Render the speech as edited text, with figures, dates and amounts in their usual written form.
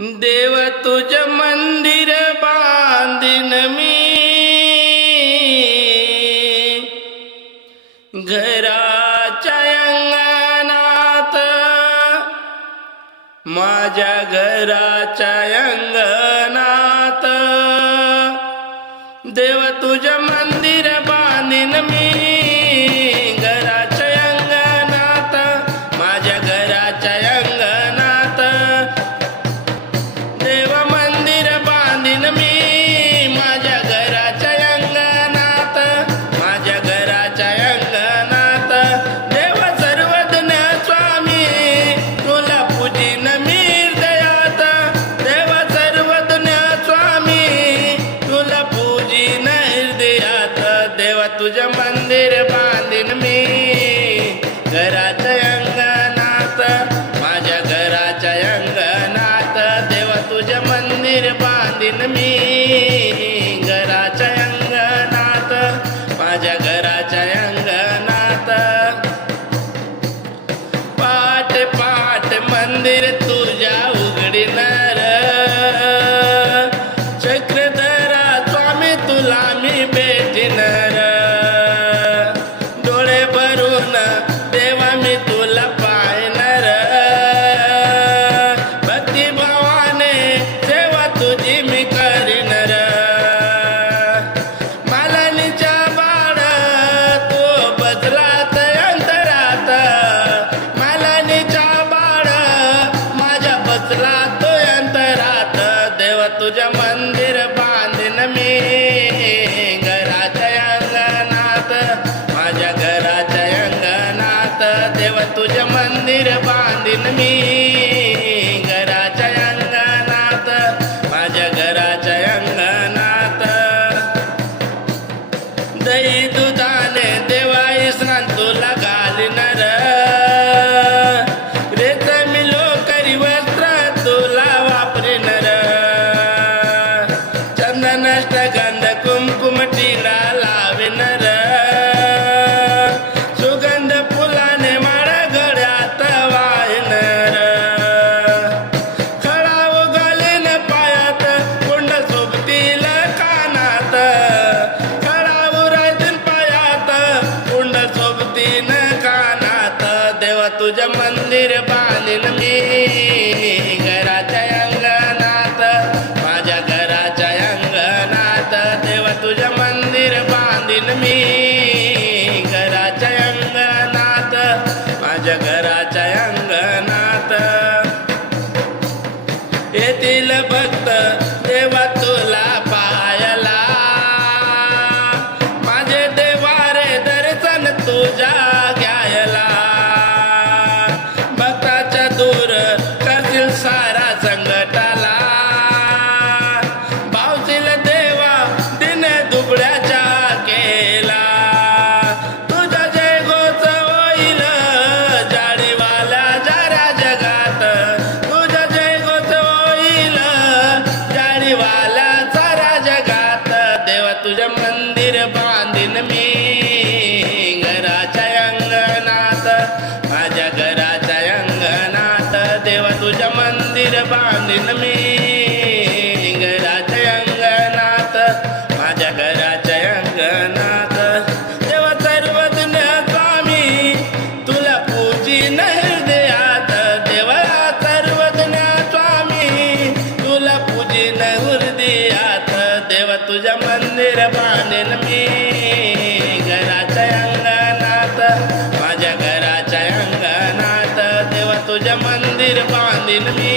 देव तुझ मंदिर बांधीन मी, घराच्या अंगणात, माझ्या घराच्या अंगणात. देव तुझ मंदिर बांधीन मी, घराच्या अंगणात, माझ्या घराच्या अंगणात. देव मंदिर बांधीन मी, माझ्या घराच्या अंगणात, माझ्या घराच्या अंगणात. देव सर्वज्ञ स्वामी तुला पूजीन मी हृदयात. देव सर्वज्ञ स्वामी तुला पूजीन हृदयात. देव तुझं मंदिर बांधीन मी, घराच्या अंगणात, माझ्या घराच्या अंगणात. देव तुझं मंदिर बांधीन मी, घराच्या अंगणात, माझ्या घराच्या अंगणात. पाट पाट मंदिर तुझ्या उघडीनार, चक्रधरा स्वामी तुला मी भेटणार. डोळे भरून देवा मी तुला पाहणार. भक्तिभावाने सेवा तुझी मी करणार. मालानीच्या बाळ तो बसलात अंतरात, मालानीच्या बाळ माझ्या बसला तो अंतरात. देव तुझं मंदिर बांधीन मी, घराच्या अंगणात, माझ्या घराच्या अंगणात. देव तुझं मंदिर बांधीन मी, घराच्या अंगणात, माझ्या घराच्या अंगणात. दही दुधाने देवा स्नान तुला घालणार. रेशमी लोकरी वस्त्र तुला वापरणार. चंदनष्ट गंध कुंकुम टिळा लावणार. सुगंध फुलाने माळा गळ्यात वाहणार. खळा घालीन पायात, कुंड सोबतील कानात. खळा राहतील पायात, कुंड सोबतीन कानात. देव तुझं मंदिर बांधीन मी, घराच्या अंगणात, माझ्या घराच्या अंगणात. देव तुझं मंदिर बांधीन मी, घराच्या अंगणात, माझ्या घराच्या अंगणात. येतील भक्त देवा तुला पाहायला, माझे देवारे दर्शन तुझ्या घ्यायला. भक्ताच्या दूर करतील सारा संकटाला. भावशील देवा दिन दुबळ्याच्या केला. तुझा जय घोष होईल जाळीवाला जरा जगात. तुझा जय घोष होईल जाळीवाला सारा जगात. देवा तुझं मंदिर बांधीन मी, घराच्या अंगणात, माझ्या घराच्या अंगणात. देवा तुझं मंदिर बांधीन मी, घराच्या अंगणात, माझ्या घराच्या अंगणात. देवा सर्वज्ञ स्वामी तुला पूजीन हृदयात. देवा सर्वज्ञ स्वामी तुला पूजीन हृदयात. देवा तुझं मंदिर बांधीन मी, घराच्या अंगणात, माझ्या घराच्या अंगणात. देवा तुझं मंदिर बांधीन मी,